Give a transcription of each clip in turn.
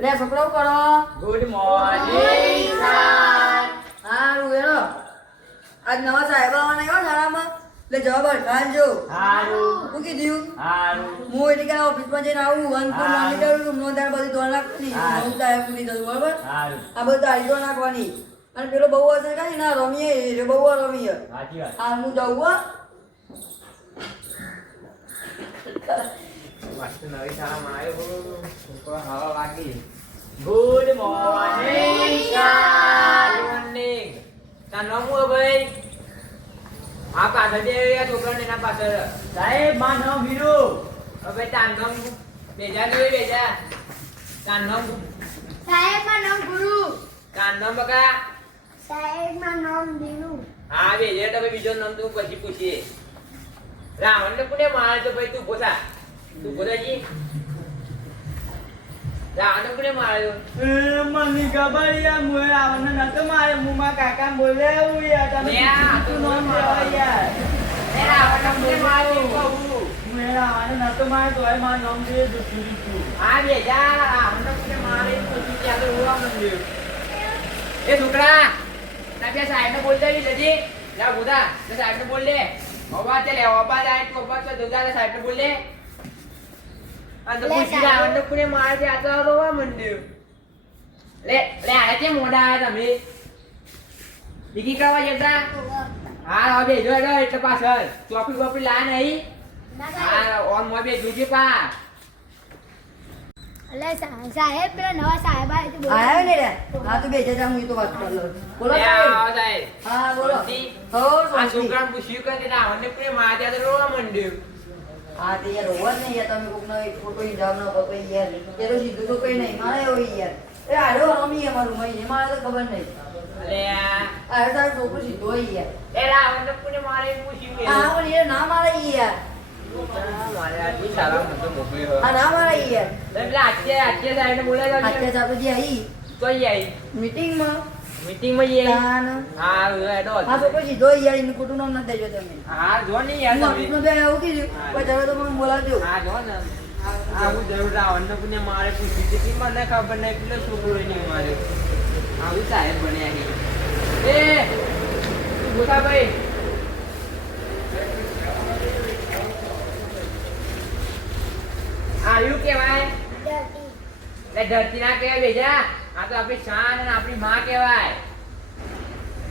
લે છોકરો કરો ગુડ મોર્નિંગ સર. હારું એનો આજ નવા સાહેબ આવવાના આવ્યા શાળામાં એટલે જવાબ અડકાલજો. હારું શું કીધું? હારું હું એટલે કે ઓફિસમાં જઈને આવું અંકુર મોનિટર રૂમનો તાર બધી દોડ નાખવાની હારું. હું સાહેબ પૂરી દઉં બરોબર હારું આ બધું તારીખો નાખવાની અને પેલો બહુ હશે કઈ ના રમીએ એ બહુ રમીએ સાચી વાત. હા હું જાઉં હો મસ્ત નવી શાળામાં આવ્યો છોકરો હવા વાગી. Good morning sir. મોર્નિંગ તાર નામ હું ભાઈ? આ પાછળ જે આ છોકરાને ના પાછળ સાહેબ મારું નામ વીરુ. હવે તાર નામ બેજા નહીં બેજા તાર નામ સાહેબ માં નામ ગુરુ. તાર નામ બકા સાહેબ માં નામ દીનુ. હા બેજે તો ભાઈ બીજો નામ તું પછી પૂછીએ. રાવણ ને કોને મારે તો ભાઈ તું પોતા તું પોતાજી રાવણ ને કોને માર્યો? મને ખબર યાર મુએ આવને નતો મારે મુમા કાકા બોલે એવું યાર તમે લે આ તો શું નામ મારો. લેવા યાર એ રાવણ ને કોને માર્યો કહું? મુએ આવને નતો મારે તોય માર નામ દે દુસરી તું હા બેજા રાવણ ને કોને મારે પૂછી ત્યાં તો હોવા માંડ્યો. એ છોકરા ના બે સાહેબ ને બોલ દેવી જજી લા બુધા તે સાહેબ ને બોલ લે અવાજ લે અવાજ આય તો અવાજ તો દુધા સાહેબ ને બોલ લે અને લે પૂછી સાહેબ. રાવણ ને કોને મારે ત્યાં તો હોવા માંડ્યો. લે લે આ કે મોડા આયા તમે દીકી કરવા જતા હા હવે બેજો એડો એટલે પાછળ ચોપી બોપી લા નહીં ના સાહેબ. હા ઓન મો બે જોજે પા અલે સાહેબ પેલા નવા સાહેબ આયા છે બોલો. આયા ને રે હા તો બેજા જા હું તો વાત કરી લઉં બોલો લે સાહેબ. આવો સાહેબ. હા બોલો શાંતિ? હો આ શાંતિ. છોકરાને પૂછ્યું કે તેના આવડને કોને મારે ત્યાં તો રોવા માંડ્યો. હા તે યાર હોવા જ નહીં યાર તમે કોકનો એક ફોટો ઈજામ ન કરો યાર પેલો સીધું તો કઈ નહીં મારે એવો યાર એ આડો રમી અમારું મહી મારે તો ખબર નહીં લે આ તારો છોકરો સીધો હોય યાર એલા આવડને કોને મારે એમ પૂછ્યું કે હા પણ યાર ના મારે યાર મારે આટલી શાળામાં નતો મોકલ્યો. આ ના મારે યાર એટલે આજે સાહેબને બોલાવ્યો છે. અત્યારે આપણે જે આવી તો ઈ આવી મીટિંગમાં મીટિંગમાં ઈ આવી. તાન હા એડો આ છોકરો સીધો હોય યાર એનું ખોટું નામ ના દેજો તમે હા જો ને હું યાર તમે. ઓફિસમાં બે આવું કીધું પણ તમે તો મને બોલાવજો હા જો ને હા હું જરૂર આવડને કોને મારે પૂછ્યું છે કે મને ખબર નહીં પેલો છોકરો નહીં માર્યો. આવું સાહેબ બન્યા છે. એ ગોતાભાઈ આયુ કહેવાય ડર્ટી. એટલે ધરતી ના કહેવાય બેજા આ તો આપણી શાન અને આપણી માં કહેવાય.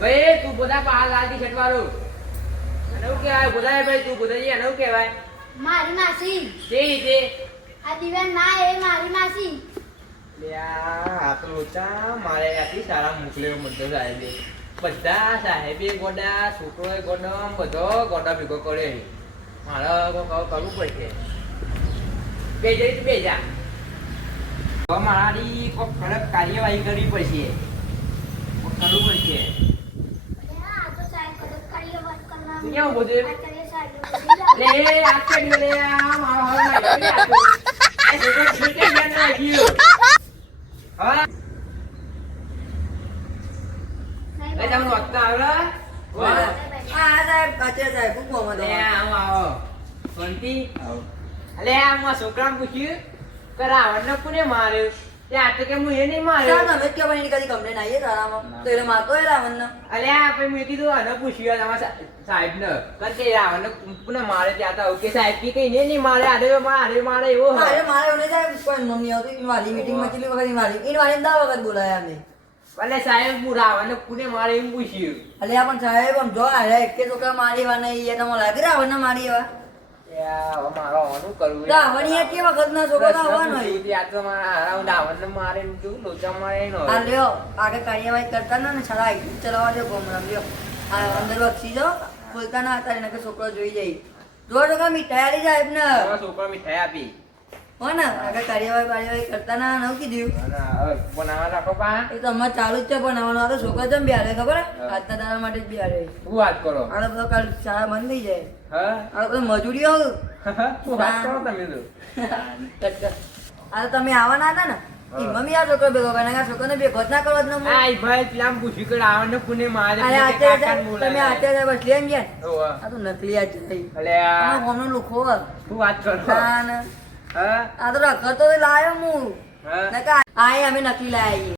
ભાઈ તું બધા પહાડ લાલથી છટવાળું અને એવું કહેવાય બોલાય ભાઈ તું બોલાય અને એવું કહેવાય મારી માસી. તે રીતે આ દિવ્યા ના એ મારી માસી. લે આ તો લોચા મારે આથી સારા મોકલ્યો મતો સાહેબે બધા સાહેબે ગોડા છોકરોએ ગોડો બધો ગોડા ભેગો કર્યો છે. મારે કરવું પડશે બે જઈ બે જા હવે મારી કોઈ કડક કાર્યવાહી કરવી પડશે કરવું પડશે. આ તો સાહેબ કડક કાર્ય વાત કરવાનું. તું ક્યાં ઊભો છે? આ કરીએ સાહેબ બોલી લે આ કેમ લે આ મારો હાલ મારી આ તો આ છોકરો ઠીકે જ્ઞાન ના ગયો હા લે તમે વખત આવ્યો હા સાહેબ કાચે સાહેબ ખૂબ મોમાં લે તમારે આવો આવો શાંતિ અલે આ મારા છોકરાને પૂછ્યું કે રાવણને કોને માર્યો તે આ તો કે હું એ નહીં માર્યો. તમે કે ભાઈ એની કદી કમ્પ્લેન આવી તારામાં તો એટલે મારતો હોય રાવણને અલે આ પછી મેં કીધું આને પૂછ્યું તમારા સાહેબને કે રાવણને કોને મારે ત્યાં તો કે સાહેબ કે કઈ નહીં મારે આડે મારે એવો હોય. મારે મારે એવું નહીં થાય કોઈ મમ્મી આવતી ઇનવાલી મીટિંગમાં કેટલી વખત ઇનવાલી 10 વખત બોલાયા અમે અલે સાહેબ હું રાવણને કોને મારે એમ પૂછ્યું. અલ્યા પણ સાહેબ આમ જો આ એકે છોકરા મારી એવા નહીં એ તમને લાગે રાવણને મારી એવા યા, હવે મારે આનું કરવું છે. રાવણ એ કે વખત ના છોકરો તો આવવાનો હોય. પ્રશ્ન પૂછ્યું આ તો મારા રાવણને મારે એમ કેવું લોચા મારે એનો હોય. આ લ્યો આગળ કાર્યવાહી કરતા ના ને છડા આઈટી ચલાવવા દો ગોમરામ લ્યો આ અંદર બક્ષી જાઓ બોલતા ના હતા એને કે છોકરો જોઈ જાય જો છોકરા મીઠાઈ આલી જાય એમને મારા છોકરો મીઠાઈ આપી હો ને આગળ કાર્યવાહી કરતા ના નવું કીધું અને હવે બનાવવા રાખો પા એ તો અમારે ચાલુ જ છે બનાવવાનું આ તો છોકરો જેમ બિહારે ખબર હે? આજના દાડા માટે જ બિહારે શું વાત કરો આ તો બધો કાલ શાળા બંધ થઈ જાય હા આ તો બધું મજૂરીઓ શું વાત કરો તમે તો આ તો તમે આવવાના હતા ને એ મમ્મી આ છોકરો ભેગો કરે આ છોકરોને ભેગો જ ના કરવા જ ન આ ભાઈ પેલા પૂછ્યું કે રાવણને કોને મારે અરે એટલે કે કાકાને તમે બોલાવ્યા. અત્યારે બસ લઈ ગયા ઓવે. આ તો નકલી આ જ થઈ અલે આ હોમનું લુખો શું વાત કરો હા ને હા આ તો રખડતો તો લાયો હું હા ને નકર આ અમે નકલી લાયા છીએ